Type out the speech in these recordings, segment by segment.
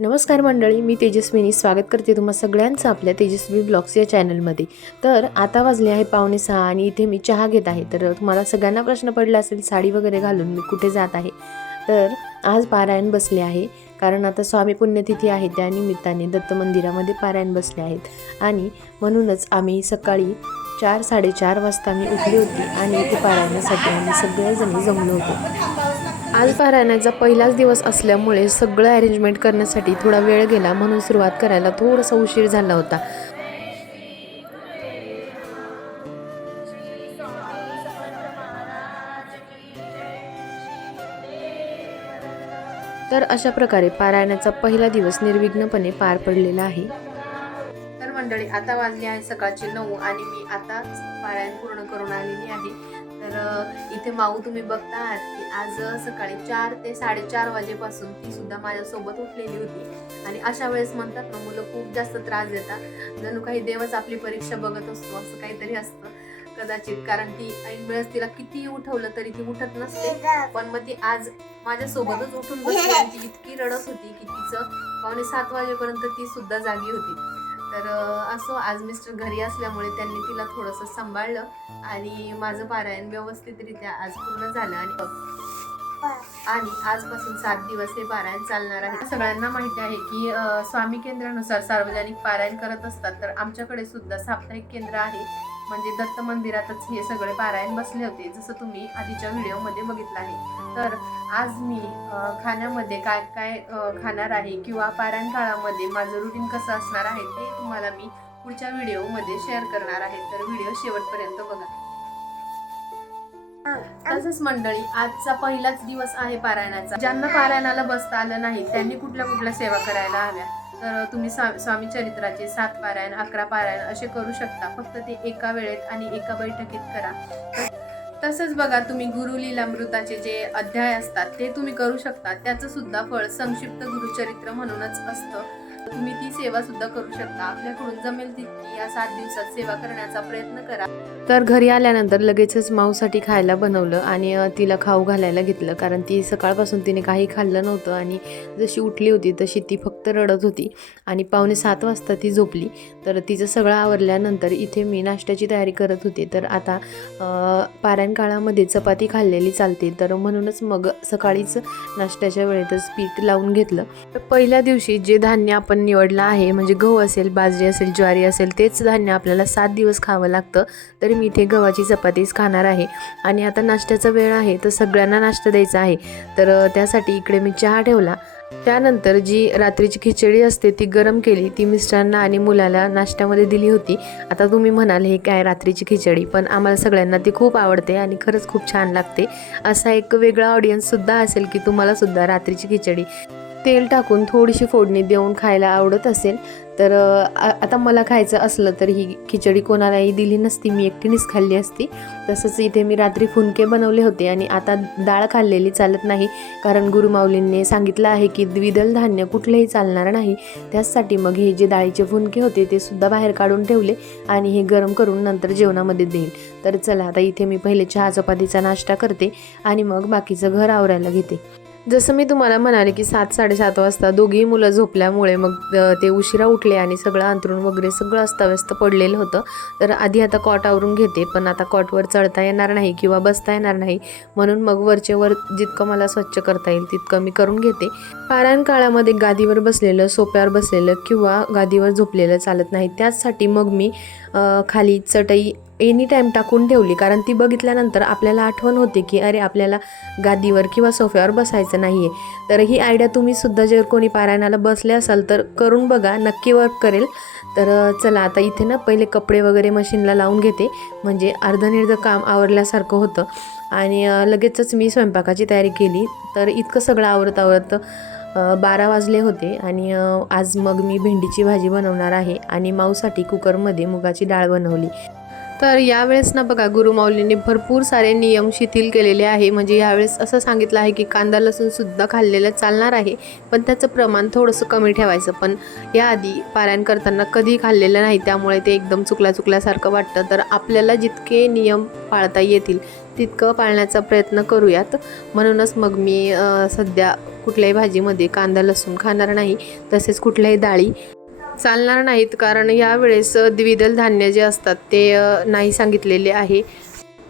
नमस्कार मंडळी मी तेजस्विनी. स्वागत करते तुम्हा सगळ्यांचं आपल्या तेजस्वी ब्लॉग्स या चॅनलमध्ये. तर आता वाजले आहे पावणे सहा आणि इथे मी चहा घेत आहे. तर तुम्हाला सगळ्यांना प्रश्न पडला असेल साडी वगैरे घालून मी कुठे जात आहे? तर आज पारायण बसले आहे. कारण आता स्वामी पुण्यतिथी आहे त्या निमित्ताने दत्त मंदिरामध्ये पारायण बसले आहेत. आणि म्हणूनच आम्ही सकाळी चार साडेचार वाजता मी उठली होती आणि इथे पारायणासाठी आम्ही सगळेजणी जमलो होतो. आज पारायणाचा पहिलाच दिवस असल्यामुळे सगळं अरेंजमेंट करण्यासाठी थोडा वेळ गेला म्हणून सुरुवात करायला थोडासा उशीर झाला होता. तर अशा प्रकारे पारायणाचा पहिला दिवस निर्विघ्नपणे पार पडलेला आहे. तर मंडळी आता वाजले आहे सकाळचे नऊ आणि मी आता पारायण पूर्ण करून आलेली आहे. तर इथे माऊ तुम्ही बघता आहात की आज सकाळी चार ते साडेचार वाजेपासून ती सुद्धा माझ्यासोबत उठलेली होती. आणि अशा वेळेस म्हणतात ना मुलं खूप जास्त त्रास देतात. जणू काही देवच आपली परीक्षा बघत असतो असं काहीतरी असतं कदाचित. कारण ती ऐन वेळेस तिला किती उठवलं तरी ती उठत नसते. पण मग ती आज माझ्यासोबतच उठून बसली ती इतकी रडत होती की तिचं पावणे सात वाजेपर्यंत ती सुद्धा जागी होती. तर असो आज मिस्टर घरी असल्यामुळे त्यांनी तिला थोडंसं सांभाळलं आणि माझं पारायण व्यवस्थितरित्या आज पूर्ण झालं आणि आणि आजपासून सात दिवस हे पारायण चालणार आहे. सगळ्यांना माहिती आहे की स्वामी केंद्रानुसार सार्वजनिक पारायण करत असतात तर आमच्याकडे सुद्धा साप्ताहिक केंद्र आहे. म्हणजे दत्त मंदिरातच हे सगळे पारायण बसले होते जसं तुम्ही आधीच्या व्हिडिओमध्ये बघितलं आहे. तर आज मी खाण्यामध्ये काय काय खाणार आहे किंवा पारायण काळामध्ये माझं रुटीन कसं असणार आहे ते तुम्हाला मी पुढच्या व्हिडिओमध्ये शेअर करणार आहे. तर व्हिडिओ शेवटपर्यंत बघा. तसंच मंडळी आजचा पहिलाच दिवस आहे पारायणाचा. ज्यांना पारायणाला बसता आलं नाही त्यांनी कुठल्या कुठल्या सेवा करायला हव्या? तर तुम्ही स्वा- स्वामी चरित्राचे सात पारायण अकरा पारायण असे करू शकता. फक्त ते एका वेळेत आणि एका बैठकीत करा. तसंच बघा तुम्ही गुरुलीलामृताचे जे अध्याय असतात ते तुम्ही करू शकता. त्याचं सुद्धा फळ संक्षिप्त गुरुचरित्र म्हणूनच असतं. तुम्ही ती सेवा सुद्धा करू शकता. आपल्याकडून जमेल तितकी या सात दिवसात सेवा करण्याचा प्रयत्न करा. तर घरी आल्यानंतर लगेचच माऊसाठी खायला बनवलं आणि तिला खाऊ घालायला घेतलं. कारण ती सकाळपासून तिने काही खाल्लं नव्हतं आणि जशी उठली होती तशी ती फक्त रडत होती. आणि पावणे सात वाजता ती झोपली. तर तिचं सगळं आवरल्यानंतर इथे मी नाश्त्याची तयारी करत होते. तर आता पारायण काळामध्ये चपाती खाल्लेली चालते. तर म्हणूनच मग सकाळीच नाश्त्याच्या वेळेतच पीठ लावून घेतलं. तर पहिल्या दिवशी जे धान्य आपण निवडलं आहे. म्हणजे गहू असेल बाजरी असेल ज्वारी असेल तेच धान्य आपल्याला सात दिवस खावं लागतं. तरी मी इथे गव्हाची चपातीच खाणार आहे. आणि आता नाश्त्याचा वेळ आहे तर सगळ्यांना नाश्ता द्यायचा आहे. तर त्यासाठी इकडे मी चहा ठेवला. त्यानंतर जी रात्रीची खिचडी असते ती गरम केली. ती मिस्टरांना आणि मुलाला नाश्त्यामध्ये दिली होती. आता तुम्ही म्हणाल हे काय रात्रीची खिचडी? पण आम्हाला सगळ्यांना ती खूप आवडते आणि खरंच खूप छान लागते. असा एक वेगळा ऑडियन्ससुद्धा असेल की तुम्हालासुद्धा रात्रीची खिचडी. तेल टाकून थोडीशी फोडणी देऊन खायला आवडत असेल तर आता मला खायचं असलं तर ही खिचडी कोणालाही दिली नसती. मी एकटीनेच खाल्ली असती. तसंच इथे मी रात्री फुनके बनवले होते आणि आता डाळ खाल्लेली चालत नाही. कारण गुरुमाऊलींनी सांगितलं आहे की द्विदल धान्य कुठलंही चालणार नाही. त्याचसाठी मग हे जे डाळीचे फुनके होते ते सुद्धा बाहेर काढून ठेवले आणि हे गरम करून नंतर जेवणामध्ये देईल तर चला आता इथे मी पहिले चहा चपातीचा नाश्ता करते आणि मग बाकीचं घर आवरायला घेते. जसं मी तुम्हाला म्हणाले की सात साडेसात वाजता दोघीही मुलं झोपल्यामुळे मग ते उशिरा उठले आणि सगळं अंतरून वगैरे सगळं अस्ताव्यस्त पडलेलं होतं. तर आधी आता कॉट आवरून घेते पण आता कॉटवर चढता येणार नाही किंवा बसता येणार नाही. म्हणून मग वरचे वर जितकं मला स्वच्छ करता येईल तितकं मी करून घेते. पारायण काळामध्ये गादीवर बसलेलं सोप्यावर बसलेलं किंवा गादीवर झोपलेलं चालत नाही. त्याचसाठी मग मी खाली चटई एनी टाईम टाकून ठेवली. कारण ती बघितल्यानंतर आपल्याला आठवण होते की अरे आपल्याला गादीवर किंवा सोफ्यावर बसायचं नाही आहे तर ही आयडिया तुम्ही सुद्धा जर कोणी पारायणाला बसले असाल तर करून बघा. नक्की वर्क करेल. तर चला आता इथे ना पहिले कपडे वगैरे मशीनला लावून घेते. म्हणजे अर्धनिर्ध काम आवरल्यासारखं होतं. आणि लगेचच मी स्वयंपाकाची तयारी केली. तर इतकं सगळं आवरत आवरत बारा वाजले होते आणि आज मग मी भेंडीची भाजी बनवणार आहे आणि माऊसाठी कुकरमध्ये मुगाची डाळ बनवली. तर यावेळेस ना बघा गुरुमाऊलींनी भरपूर सारे नियम शिथिल केलेले आहे. म्हणजे यावेळेस असं सांगितलं आहे की कांदा लसूणसुद्धा खाल्लेलं चालणार आहे पण त्याचं प्रमाण थोडंसं कमी ठेवायचं. पण याआधी पारायण करताना कधी खाल्लेलं नाही त्यामुळे ते एकदम चुकल्या चुकल्यासारखं वाटतं. तर आपल्याला जितके नियम पाळता येतील तितकं पाळण्याचा प्रयत्न करूयात. म्हणूनच मग मी सध्या कुठल्याही भाजीमध्ये कांदा लसूण खाणार नाही तसेच कुठल्याही डाळी चालणार नाहीत. कारण यावेळेस द्विदल धान्य जे असतात ते नाही सांगितलेले आहे.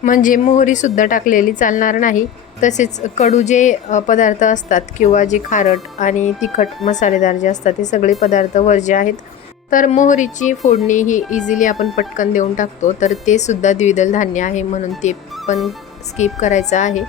म्हणजे मोहरीसुद्धा टाकलेली चालणार नाही. तसेच कडू जे पदार्थ असतात किंवा जे खारट आणि तिखट मसालेदार जे असतात ते सगळे पदार्थ वर्ज्य आहेत तर मोहरीची फोडणी ही इझिली आपण पटकन देऊन टाकतो. तर ते सुद्धा द्विदल धान्य आहे म्हणून ते पण स्किप करायचं आहे.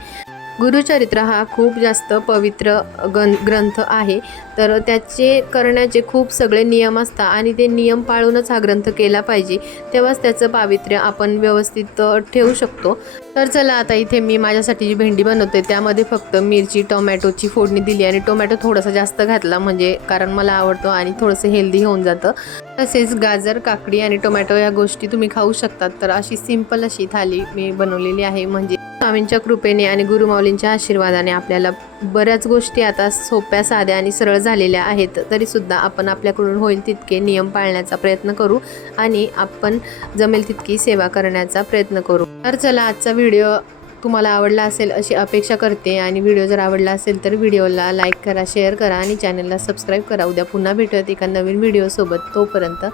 गुरुचरित्र हा खूप जास्त पवित्र गं ग्रंथ आहे. तर त्याचे करण्याचे खूप सगळे नियम असतात आणि ते नियम पाळूनच हा ग्रंथ केला पाहिजे. तेव्हाच त्याचं पावित्र्य आपण व्यवस्थित ठेवू शकतो. तर चला आता इथे मी माझ्यासाठी जी भेंडी बनवते त्यामध्ये फक्त मिरची टोमॅटोची फोडणी दिली आणि टोमॅटो थोडासा जास्त घातला म्हणजे कारण मला आवडतो आणि थोडंसं हेल्दी होऊन जातं. तसेच गाजर काकडी आणि टोमॅटो या गोष्टी तुम्ही खाऊ शकतात. तर अशी सिंपल अशी थाली मी बनवलेली आहे म्हणजे स्वामींच्या कृपेने आणि गुरुमाऊलींच्या आशीर्वादाने आपल्याला बऱ्याच गोष्टी आता सोप्या साध्या आणि सरळ झालेल्या आहेत. तरीसुद्धा आपण आपल्याकडून होईल तितके नियम पाळण्याचा प्रयत्न करू आणि आपण जमेल तितकी सेवा करण्याचा प्रयत्न करू. तर चला आजचा व्हिडिओ तुम्हाला आवडला असेल अशी अपेक्षा करते आणि व्हिडिओ जर आवडला असेल तर व्हिडिओला लाईक करा शेअर करा आणि चॅनलला सबस्क्राईब करा. उद्या पुन्हा भेटूयात एका नवीन व्हिडिओसोबत. तोपर्यंत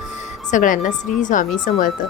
सगळ्यांना श्री स्वामी समर्थ.